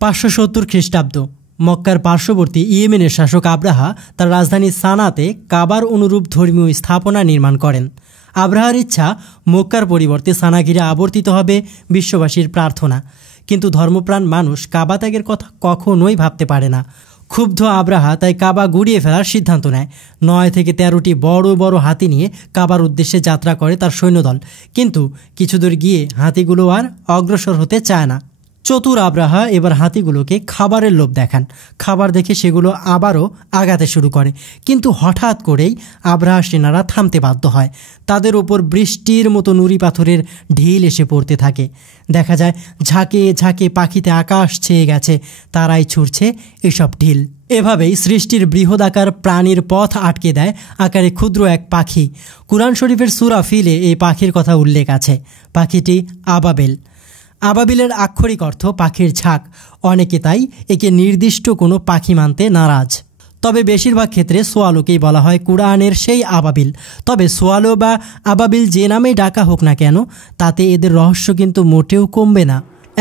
570 খ্রিস্টাব্দ মক্কার পার্শ্ববর্তী ইয়েমেনের শাসক আব্রাহা তার রাজধানী সানাতে কাবার অনুরূপ ধর্মীয় স্থাপনা নির্মাণ করেন। আব্রাহার ইচ্ছা মক্কার পরিবর্তে সানা ঘিরে আবর্তিত হবে বিশ্ববাসীর প্রার্থনা, কিন্তু ধর্মপ্রাণ মানুষ কাবা ত্যাগের কথা কখনোই ভাবতে পারে না। ক্ষুব্ধ আব্রাহা তাই কাবা গুড়িয়ে ফেলার সিদ্ধান্ত নেয়। 9 থেকে 13টি বড় বড় হাতি নিয়ে কাবার উদ্দেশ্যে যাত্রা করে তার সৈন্যদল, কিন্তু কিছুদূর গিয়ে হাতিগুলো আর অগ্রসর হতে চায় না। চতুর আব্রাহা এবার হাতিগুলোকে খাবারের লোভ দেখান। খাবার দেখে সেগুলো আবারও আগাতে শুরু করে, কিন্তু হঠাৎ করেই আব্রাহা সেনারা থামতে বাধ্য হয়। তাদের ওপর বৃষ্টির মতো নুড়ি পাথরের ঢিল এসে পড়তে থাকে। দেখা যায় ঝাঁকে ঝাঁকে পাখিতে আকাশ ছেয়ে গেছে, তারাই ছুটছে এসব ঢিল। এভাবেই সৃষ্টির বৃহদাকার প্রাণীর পথ আটকে দেয় আকারে ক্ষুদ্র এক পাখি। কুরআন শরীফের সূরা ফিলে এই পাখির কথা উল্লেখ আছে। পাখিটি আবাবিল। আবাবিলের আক্ষরিক অর্থ পাখির ঝাঁক। অনেকে তাই একে নির্দিষ্ট কোনো পাখি মানতে নারাজ। তবে বেশিরভাগ ক্ষেত্রে সোয়ালোকেই বলা হয় কুরআনের সেই আবাবিল। তবে সোয়ালো বা আবাবিল যে নামেই ডাকা হোক না কেন, তাতে এদের রহস্য কিন্তু মোটেও কমবে না।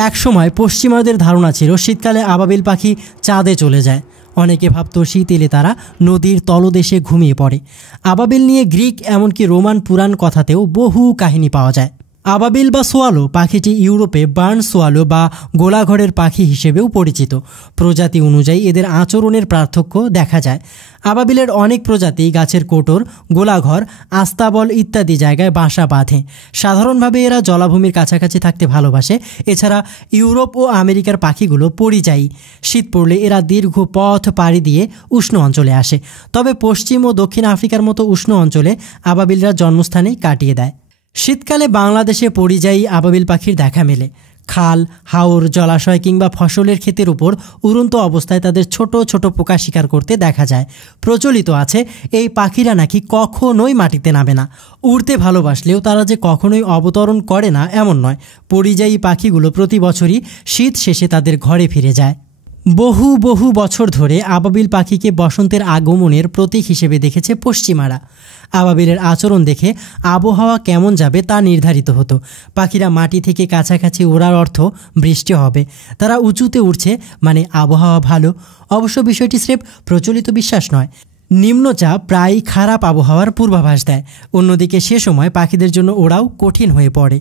একসময় পশ্চিমাদের ধারণা ছিল শীতকালে আবাবিল পাখি চাঁদে চলে যায়। অনেকে ভাবত শীত এলে তারা নদীর তলদেশে ঘুমিয়ে পড়ে। আবাবিল নিয়ে গ্রিক এমনকি রোমান পুরাণ কথাতেও বহু কাহিনী পাওয়া যায়। আবাবিল বা সোয়ালো পাখিটি ইউরোপে বার্ন সোয়ালো বা গোলাঘরের পাখি হিসেবেও পরিচিত। প্রজাতি অনুযায়ী এদের আচরণের পার্থক্য দেখা যায়। আবাবিলের অনেক প্রজাতি গাছের কোটর, গোলাঘর, আস্তাবল ইত্যাদি জায়গায় বাসা বাঁধে। সাধারণভাবে এরা জলাভূমির কাছাকাছি থাকতে ভালোবাসে। এছাড়া ইউরোপ ও আমেরিকার পাখিগুলো পরিযায়ী। শীত পড়লে এরা দীর্ঘ পথ পাড়ি দিয়ে উষ্ণ অঞ্চলে আসে। তবে পশ্চিম ও দক্ষিণ আফ্রিকার মতো উষ্ণ অঞ্চলে আবাবিলরা জন্মস্থানেই কাটিয়ে দেয়। শীতকালে বাংলাদেশে পরিযায়ী আবাবিল পাখির দেখা মেলে। খাল, হাওর, জলাশয় কিংবা ফসলের ক্ষেতের উপর উড়ন্ত অবস্থায় তাদের ছোট ছোট পোকা শিকার করতে দেখা যায়। প্রচলিত আছে এই পাখিরা নাকি কখনোই মাটিতে নামে না। উড়তে ভালোবাসলেও তারা যে কখনোই অবতরণ করে না এমন নয়। পরিযায়ী পাখিগুলো প্রতি বছরই শীত শেষে তাদের ঘরে ফিরে যায়। বহু বহু বছর ধরে আবাবিল পাখিকে বসন্তের আগমনের প্রতীক হিসেবে দেখেছে পশ্চিমারা। আবাবিলের আচরণ দেখে আবহাওয়া কেমন যাবে তা নির্ধারিত হতো। পাখিরা মাটি থেকে কাছাকাছি ওড়ার অর্থ বৃষ্টি হবে। তারা উঁচুতে উঠছে মানে আবহাওয়া ভালো। অবশ্য বিষয়টি স্রেফ প্রচলিত বিশ্বাস নয়। নিম্নচাপ প্রায়ই খারাপ আবহাওয়ার পূর্বাভাস দেয়। অন্যদিকে সে সময় পাখিদের জন্য ওড়াও কঠিন হয়ে পড়ে।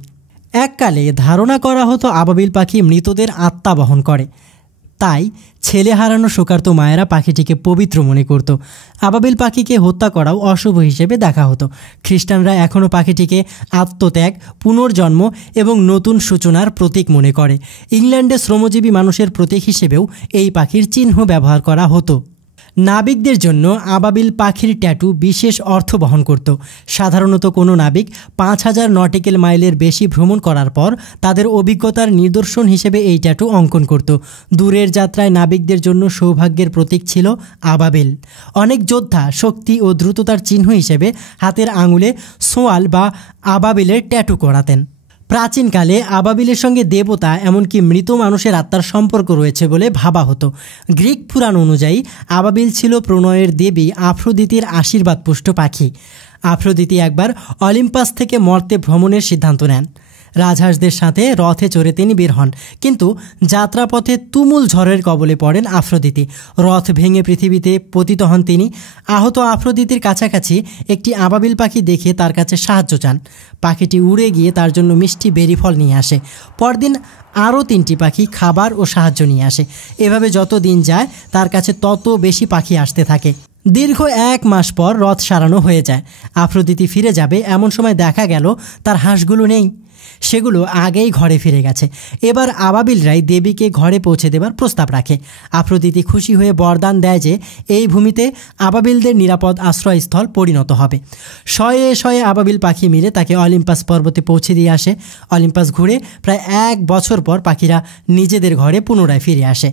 এককালে ধারণা করা হতো আবাবিল পাখি মৃতদের আত্মা বহন করে। তাই ছেলে হারানো শোকার্ত মায়েরা পাখিটিকে পবিত্র মনে করত। আবাবিল পাখিকে হত্যা করাও অশুভ হিসেবে দেখা হতো। খ্রিস্টানরা এখনও পাখিটিকে আত্মত্যাগ, পুনর্জন্ম এবং নতুন সূচনার প্রতীক মনে করে। ইংল্যান্ডে শ্রমজীবী মানুষের প্রতীক হিসেবেও এই পাখির চিহ্ন ব্যবহার করা হতো। নাবিকদের জন্য আবাবিল পাখির ট্যাটু বিশেষ অর্থ বহন করত। সাধারণত কোনো নাবিক 5000 নটিক্যাল মাইলের বেশি ভ্রমণ করার পর তাদের অভিজ্ঞতার নিদর্শন হিসেবে এই ট্যাটু অঙ্কন করত। দূরের যাত্রায় নাবিকদের জন্য সৌভাগ্যের প্রতীক ছিল আবাবিল। অনেক যোদ্ধা শক্তি ও দ্রুততার চিহ্ন হিসেবে হাতের আঙুলে সোয়াল বা আবাবিলের ট্যাটু করাতেন। প্রাচীনকালে আবাবিলের সঙ্গে দেবতা এমনকি মৃত মানুষের আত্মার সম্পর্ক রয়েছে বলে ভাবা হতো। গ্রিক পুরাণ অনুযায়ী আবাবিল ছিল প্রণয়ের দেবী আফ্রোদিতির আশীর্বাদপুষ্ট পাখি। আফ্রোদিতি একবার অলিম্পাস থেকে মর্তে ভ্রমণের সিদ্ধান্ত নেন। রাজহাঁসদের সাথে রথে চড়ে তিনি বের হন, কিন্তু যাত্রাপথে তুমুল ঝড়ের কবলে পড়েন আফ্রোদিতি। রথ ভেঙে পৃথিবীতে পতিত হন তিনি। আহত আফ্রোদিতির কাছাকাছি একটি আবাবিল পাখি দেখে তার কাছে সাহায্য চান। পাখিটি উড়ে গিয়ে তার জন্য মিষ্টি বেরি ফল নিয়ে আসে। পরদিন আরও 3টি পাখি খাবার ও সাহায্য নিয়ে আসে। এভাবে যত দিন যায় তার কাছে তত বেশি পাখি আসতে থাকে। দীর্ঘ 1 মাস পর রথ সারানো হয়ে যায়। আফ্রোদিতি ফিরে যাবে এমন সময় দেখা গেল তার হাঁসগুলো নেই। সেগুলো আগেই ঘরে ফিরে গেছে। এবার আবাবিলরাই দেবীকে ঘরে পৌঁছে দেবার প্রস্তাব রাখে। আফ্রোদিতি খুশি হয়ে বরদান দেয় যে এই ভূমিতে আবাবিলদের নিরাপদ আশ্রয়স্থল পরিণত হবে। শয়ে শয়ে আবাবিল পাখি মিলে তাকে অলিম্পাস পর্বতে পৌঁছে দিয়ে আসে। অলিম্পাস ঘুরে প্রায় 1 বছর পর পাখিরা নিজেদের ঘরে পুনরায় ফিরে আসে।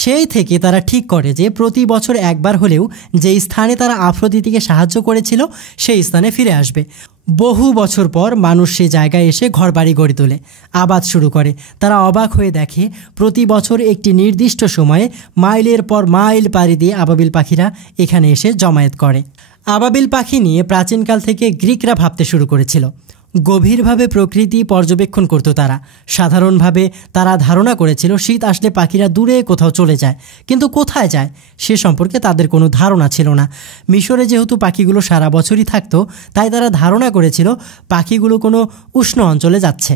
সেই থেকে তারা ঠিক করে যে প্রতি বছর একবার হলেও যেই স্থানে তারা আফ্রোদিতিকে সাহায্য করেছিল সেই স্থানে ফিরে আসবে। বহু বছর পর মানুষ সে জায়গায় এসে ঘরবাড়ি গড়ে তোলে, আবাদ শুরু করে। তারা অবাক হয়ে দেখে প্রতি বছর একটি নির্দিষ্ট সময়ে মাইলের পর মাইল পাড়ি দিয়ে আবাবিল পাখিরা এখানে এসে জমায়েত করে। আবাবিল পাখি নিয়ে প্রাচীনকাল থেকে গ্রিকরা ভাবতে শুরু করেছিল। গভীরভাবে প্রকৃতি পর্যবেক্ষণ করত তারা। সাধারণভাবে তারা ধারণা করেছিল শীত আসলে পাখিরা দূরে কোথাও চলে যায়, কিন্তু কোথায় যায় সে সম্পর্কে তাদের কোনো ধারণা ছিল না। মিশরে যেহেতু পাখিগুলো সারা বছরই থাকতো, তাই তারা ধারণা করেছিল পাখিগুলো কোনো উষ্ণ অঞ্চলে যাচ্ছে।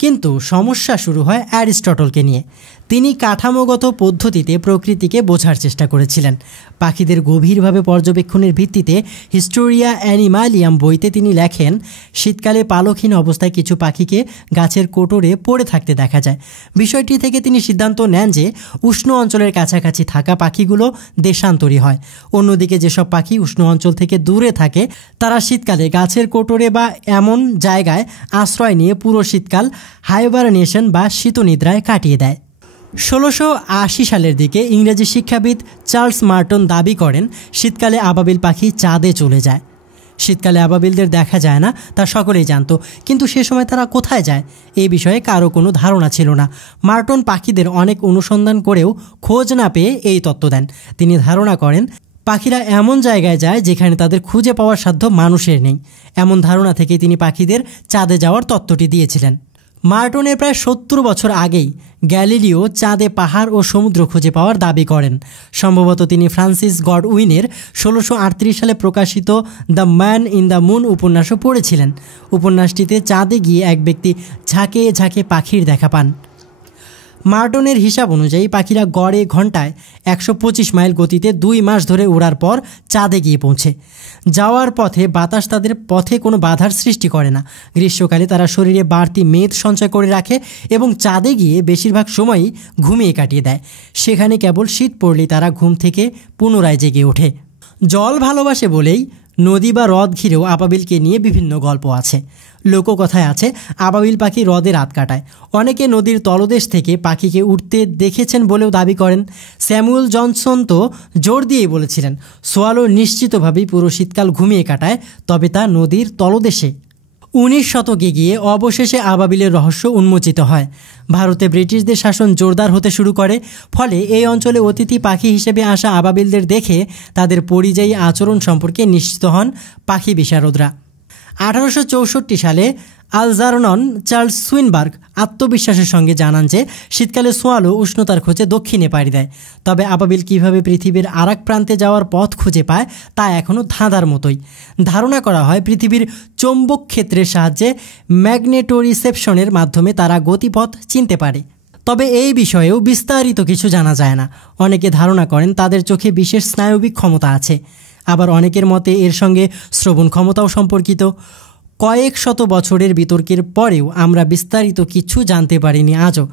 কিন্তু সমস্যা শুরু হয় অ্যারিস্টটলকে নিয়ে। তিনি কাঠামোগত পদ্ধতিতে প্রকৃতিকে বোঝার চেষ্টা করেছিলেন। পাখিদের গভীরভাবে পর্যবেক্ষণের ভিত্তিতে হিস্টোরিয়া অ্যানিমালিয়াম বইতে তিনি লেখেন, শীতকালে পালকহীন অবস্থায় কিছু পাখিকে গাছের কোটরে পড়ে থাকতে দেখা যায়। বিষয়টি থেকে তিনি সিদ্ধান্ত নেন যে উষ্ণ অঞ্চলের কাছাকাছি থাকা পাখিগুলো দেশান্তরী হয়। অন্যদিকে যেসব পাখি উষ্ণ অঞ্চল থেকে দূরে থাকে তারা শীতকালে গাছের কোটরে বা এমন জায়গায় আশ্রয় নিয়ে পুরো শীতকাল হাইবারনেশন বা শীতনিদ্রায় কাটিয়ে দেয়। 1680 সালের দিকে ইংরেজি শিক্ষাবিদ চার্লস মার্টন দাবি করেন শীতকালে আবাবিল পাখি চাঁদে চলে যায়। শীতকালে আবাবিলদের দেখা যায় না তা সকলেই জানত, কিন্তু সে সময় তারা কোথায় যায় এই বিষয়ে কারো কোনো ধারণা ছিল না। মার্টন পাখিদের অনেক অনুসন্ধান করেও খোঁজ না পেয়ে এই তত্ত্ব দেন। তিনি ধারণা করেন পাখিরা এমন জায়গায় যায় যেখানে তাদের খুঁজে পাওয়ার সাধ্য মানুষের নেই। এমন ধারণা থেকে তিনি পাখিদের চাঁদে যাওয়ার তত্ত্বটি দিয়েছিলেন। মার্টনের প্রায় 70 বছর আগেই গ্যালিলিও চাঁদে পাহাড় ও সমুদ্র খুঁজে পাওয়ার দাবি করেন। সম্ভবত তিনি ফ্রান্সিস গডউইনের 1638 সালে প্রকাশিত the man in the moon উপন্যাসও পড়েছিলেন। উপন্যাসটিতে চাঁদে গিয়ে এক ব্যক্তি ঝাঁকে ঝাঁকে পাখির দেখা পান। মার্টনের হিসাব অনুযায়ী পাখিরা গড়ে ঘন্টায় 125 মাইল গতিতে 2 মাস ধরে ওড়ার পর চাঁদে গিয়ে পৌঁছে। যাওয়ার পথে বাতাস তাদের পথে কোনো বাধার সৃষ্টি করে না। গ্রীষ্মকালে তারা শরীরে বাড়তি মেদ সঞ্চয় করে রাখে এবং চাঁদে গিয়ে বেশিরভাগ সময়ই ঘুমিয়ে কাটিয়ে দেয়। সেখানে কেবল শীত পড়লেই তারা ঘুম থেকে পুনরায় জেগে ওঠে। জল ভালোবাসে বলেই নদী বা হ্রদ ঘিরেও আবাবিলকে নিয়ে বিভিন্ন গল্প আছে। লোককথায় আছে আবাবিল পাখি হ্রদে রাত কাটায়। অনেকে নদীর তলদেশ থেকে পাখিকে উঠতে দেখেছেন বলেও দাবি করেন। স্যামুয়েল জনসন তো জোর দিয়েই বলেছিলেন সোয়ালো নিশ্চিতভাবেই পুরো শীতকাল ঘুমিয়ে কাটায়, তবে তা নদীর তলদেশে। 19 শতকে গিয়ে অবশেষে আবাবিলের রহস্য উন্মোচিত হয়। ভারতে ব্রিটিশদের শাসন জোরদার হতে শুরু করে। ফলে এই অঞ্চলে অতিথি পাখি হিসেবে আসা আবাবিলদের দেখে তাদের পরিযায়ী আচরণ সম্পর্কে নিশ্চিত হন পাখি বিশারদরা। 1864 সালে আলজারনন চার্লস সুইনবার্গ আত্মবিশ্বাসের সঙ্গে জানান যে শীতকালে সোয়ালো উষ্ণতার খোঁজে দক্ষিণে পাড়ি দেয়। তবে আবাবিল কীভাবে পৃথিবীর আরেক প্রান্তে যাওয়ার পথ খুঁজে পায় তা এখনও ধাঁধার মতোই। ধারণা করা হয় পৃথিবীর চৌম্বক ক্ষেত্রের সাহায্যে ম্যাগনেটোরিসেপশনের মাধ্যমে তারা গতিপথ চিনতে পারে। তবে এই বিষয়েও বিস্তারিত কিছু জানা যায় না। অনেকে ধারণা করেন তাদের চোখে বিশেষ স্নায়বিক ক্ষমতা আছে, আবার অনেকের মতে এর সঙ্গে শ্রবণ ক্ষমতাও সম্পর্কিত। কয়েক শত বছরের বিতর্কের পরেও আমরা বিস্তারিত কিছু জানতে পারিনি আজও।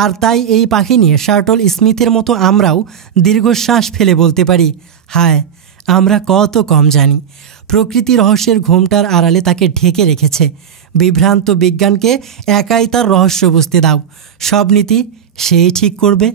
আর তাই এই পাখি নিয়ে শার্টল স্মিথের মতো আমরাও দীর্ঘশ্বাস ফেলে বলতে পারি, হায় আমরা কত কম জানি। প্রকৃতি রহস্যের ঘোমটার আড়ালে তাকে ঢেকে রেখেছে। বিভ্রান্ত বিজ্ঞানকে একাই তার রহস্য বুঝতে দাও। সব নীতি সেই ঠিক করবে।